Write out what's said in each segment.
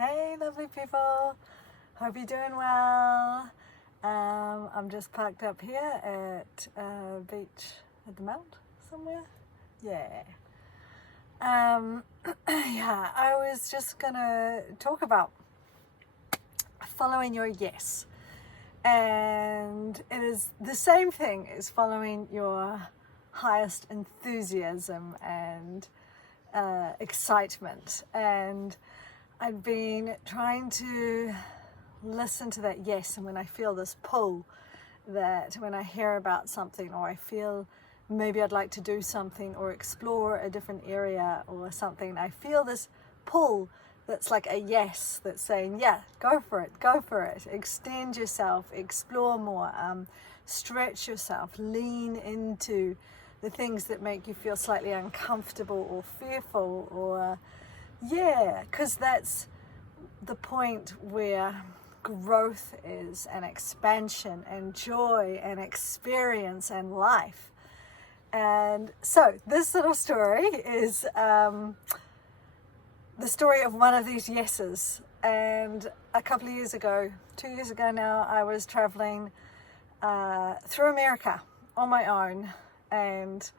Hey lovely people, hope you're doing well. I'm just parked up here at a beach at the Mount somewhere. Yeah. Yeah, I was just gonna talk about following your yes. And it is the same thing as following your highest enthusiasm and excitement. And I've been trying to listen to that yes, and when I feel this pull, that when I hear about something or I feel maybe I'd like to do something or explore a different area or something, I feel this pull that's like a yes, that's saying, yeah, go for it, extend yourself, explore more, stretch yourself, lean into the things that make you feel slightly uncomfortable or fearful, or yeah, because that's the point where growth is, and expansion and joy and experience and life. And so this little story is the story of one of these yeses. And a couple of years ago, 2 years ago now, I was traveling through America on my own, and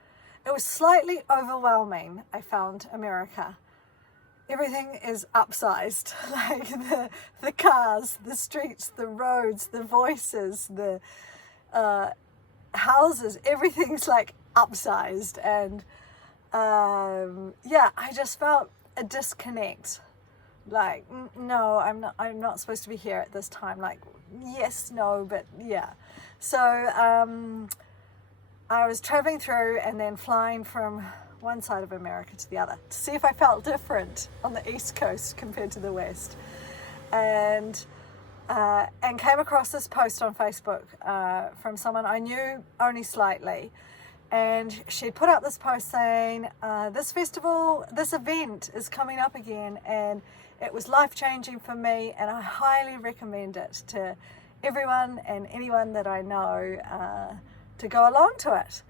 it was slightly overwhelming. I found America. Everything is upsized, like the cars, the streets, the roads, the voices, the houses, everything's like upsized. And yeah, I just felt a disconnect. Like, no, I'm not supposed to be here at this time. Like, yes, no, but yeah. So I was traveling through and then flying from one side of America to the other to see if I felt different on the East Coast compared to the West, and came across this post on Facebook from someone I knew only slightly, and she put up this post saying this event is coming up again, and it was life-changing for me, and I highly recommend it to everyone and anyone that I know to go along to it.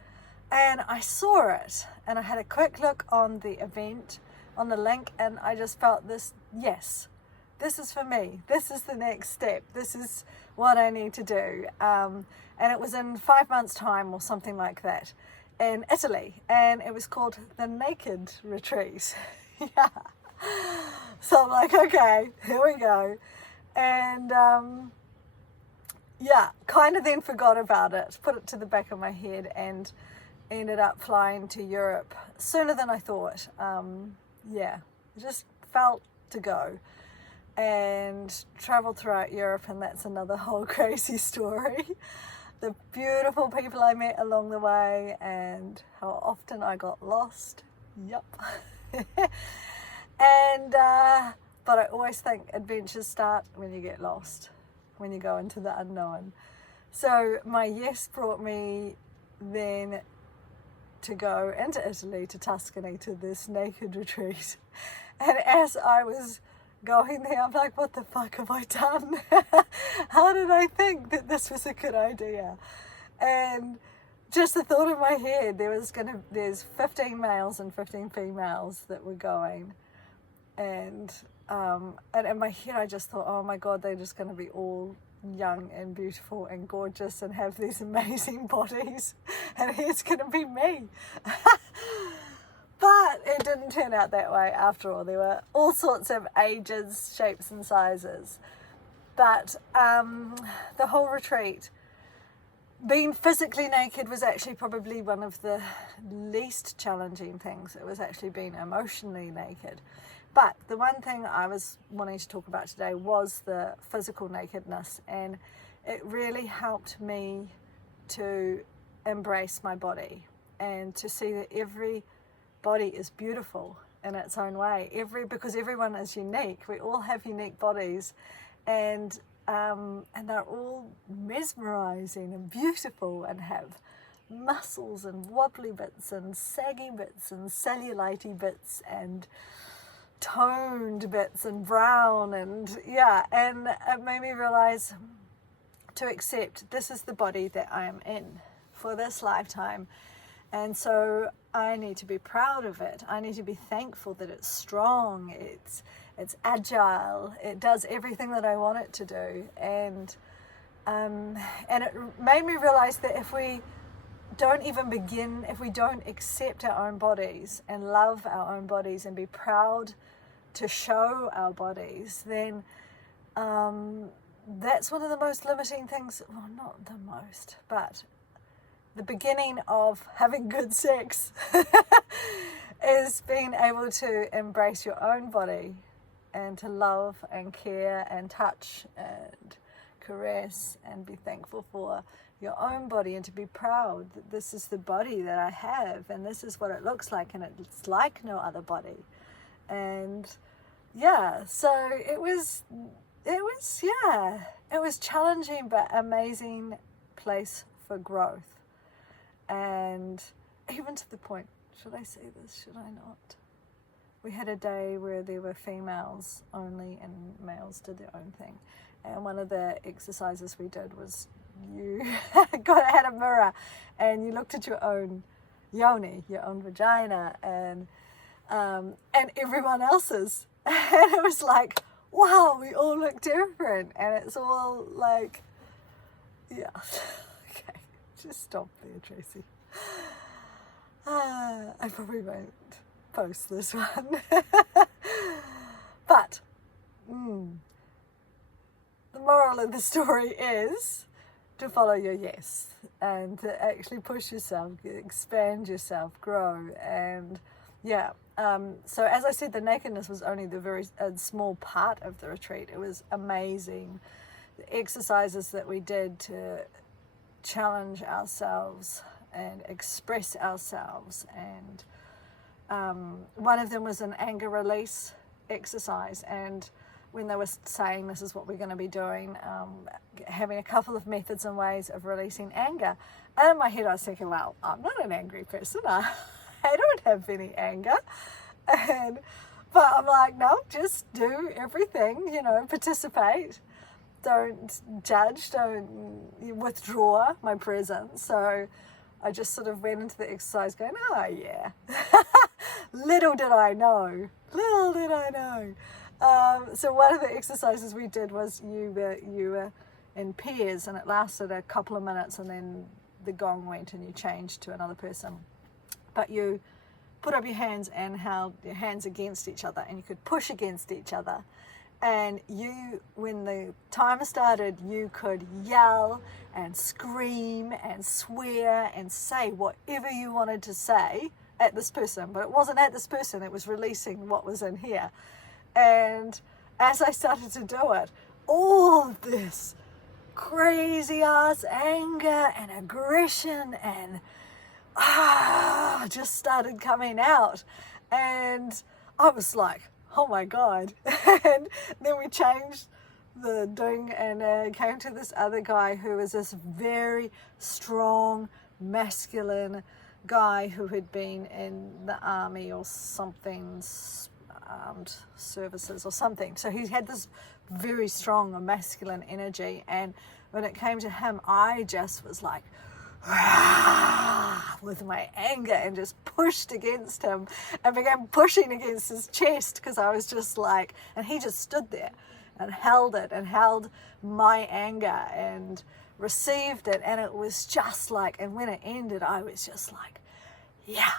And I saw it, and I had a quick look on the event, on the link, and I just felt this, yes, this is for me. This is the next step. This is what I need to do. And it was in 5 months' time or something like that in Italy, and it was called the Naked Retreat. Yeah. So I'm like, okay, here we go. And yeah, kind of then forgot about it, put it to the back of my head, and ended up flying to Europe sooner than I thought. Yeah, just felt to go and traveled throughout Europe, and that's another whole crazy story. The beautiful people I met along the way, and how often I got lost. Yup. And but I always think adventures start when you get lost, when you go into the unknown. So my yes brought me then to go into Italy, to Tuscany, to this naked retreat. And as I was going there, I'm like, what the fuck have I done? How did I think that this was a good idea? And just the thought in my head, there's 15 males and 15 females that were going. And in my head, I just thought, oh my God, they're just going to be all young and beautiful and gorgeous and have these amazing bodies, and here's going to be me. But it didn't turn out that way after all. There were all sorts of ages, shapes and sizes. But the whole retreat, being physically naked was actually probably one of the least challenging things. It was actually being emotionally naked. But the one thing I was wanting to talk about today was the physical nakedness, and it really helped me to embrace my body and to see that every body is beautiful in its own way. Because everyone is unique. We all have unique bodies, and they're all mesmerizing and beautiful, and have muscles and wobbly bits and saggy bits and cellulite bits and toned bits and brown, and yeah, and it made me realize to accept this is the body that I am in for this lifetime, and so I need to be proud of it. I need to be thankful that it's strong, it's agile, it does everything that I want it to do. And it made me realize that if we don't accept our own bodies and love our own bodies and be proud to show our bodies, then that's one of the most limiting things, well, not the most, but the beginning of having good sex is being able to embrace your own body and to love and care and touch and caress and be thankful for your own body, and to be proud that this is the body that I have and this is what it looks like, and it's like no other body. And yeah, so it was challenging but amazing place for growth. And even to the point, should I say this, should I not? We had a day where there were females only and males did their own thing. And one of the exercises we did was you had a mirror and you looked at your own yoni, your own vagina, and everyone else's. And it was like, wow, we all look different. And it's all like, yeah. Okay, just stop there, Tracy. I probably won't post this one. But the moral of the story is to follow your yes and to actually push yourself, expand yourself, grow. And yeah, so as I said, the nakedness was only a small part of the retreat. It was amazing. The exercises that we did to challenge ourselves and express ourselves, and one of them was an anger release exercise. And when they were saying this is what we're going to be doing, having a couple of methods and ways of releasing anger, and in my head I was thinking, well, I'm not an angry person, I don't have any anger. But I'm like, no, just do everything, participate, don't judge, don't withdraw my presence. So I just sort of went into the exercise going, oh yeah. Little did I know. So one of the exercises we did was you were in pairs, and it lasted a couple of minutes, and then the gong went and you changed to another person. But you put up your hands and held your hands against each other, and you could push against each other. And when the timer started, you could yell and scream and swear and say whatever you wanted to say at this person. But it wasn't at this person, it was releasing what was in here. And as I started to do it, all this crazy ass anger and aggression and just started coming out. And I was like, oh my God. And then we changed the doing and came to this other guy who was this very strong, masculine guy who had been in the army or something, armed services or something. So he had this very strong masculine energy. And when it came to him, I just was like, with my anger, and just pushed against him and began pushing against his chest, because I was just like, and he just stood there and held it and held my anger and received it. And it was just like, and when it ended, I was just like, yeah,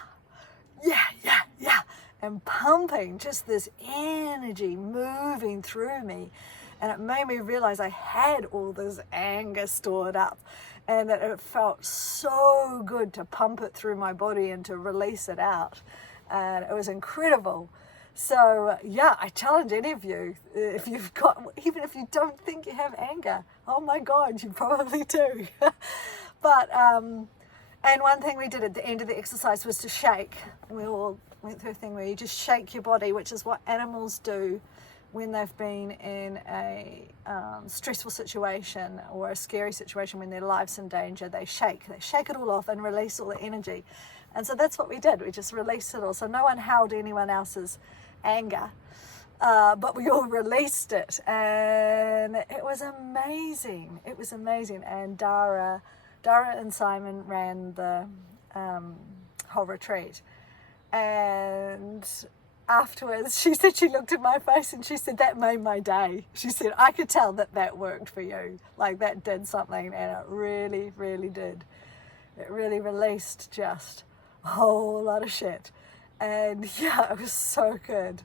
and pumping just this energy moving through me. And it made me realize I had all this anger stored up, and that it felt so good to pump it through my body and to release it out. And it was incredible. So yeah, I challenge any of you, if you've got, even if you don't think you have anger, oh my God, you probably do. But, and one thing we did at the end of the exercise was to shake. We all went through a thing where you just shake your body, which is what animals do when they've been in a stressful situation or a scary situation, when their life's in danger. They shake it all off and release all the energy. And so that's what we did. We just released it all. So no one held anyone else's anger, but we all released it. And it was amazing. And Dara and Simon ran the whole retreat. And afterwards, she said she looked at my face and she said, that made my day. She said, I could tell that that worked for you. Like that did something, and it really, really did. It really released just a whole lot of shit. And yeah, it was so good.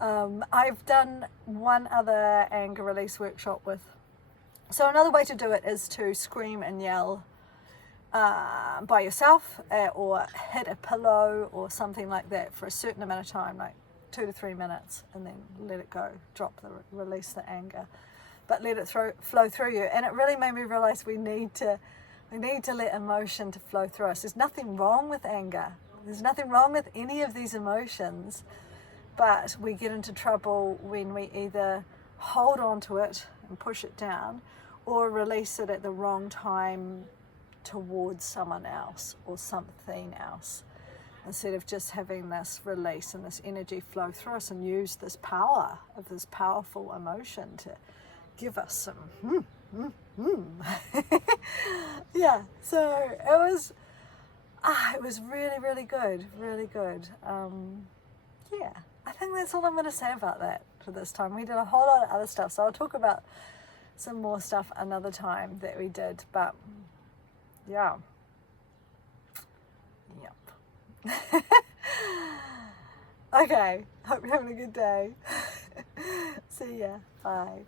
I've done one other anger release workshop with. So another way to do it is to scream and yell by yourself, or hit a pillow or something like that for a certain amount of time, like 2 to 3 minutes, and then let it go, release the anger, but let it flow through you. And it really made me realize we need to let emotion to flow through us. There's nothing wrong with anger. There's nothing wrong with any of these emotions, but we get into trouble when we either hold on to it and push it down, or release it at the wrong time towards someone else or something else, instead of just having this release and this energy flow through us, and use this power of this powerful emotion to give us some yeah. So it was really, really good, really good. Yeah, I think that's all I'm going to say about that for this time. We did a whole lot of other stuff, so I'll talk about some more stuff another time that we did, but yeah. Yep. Okay, hope you're having a good day. See ya. Bye.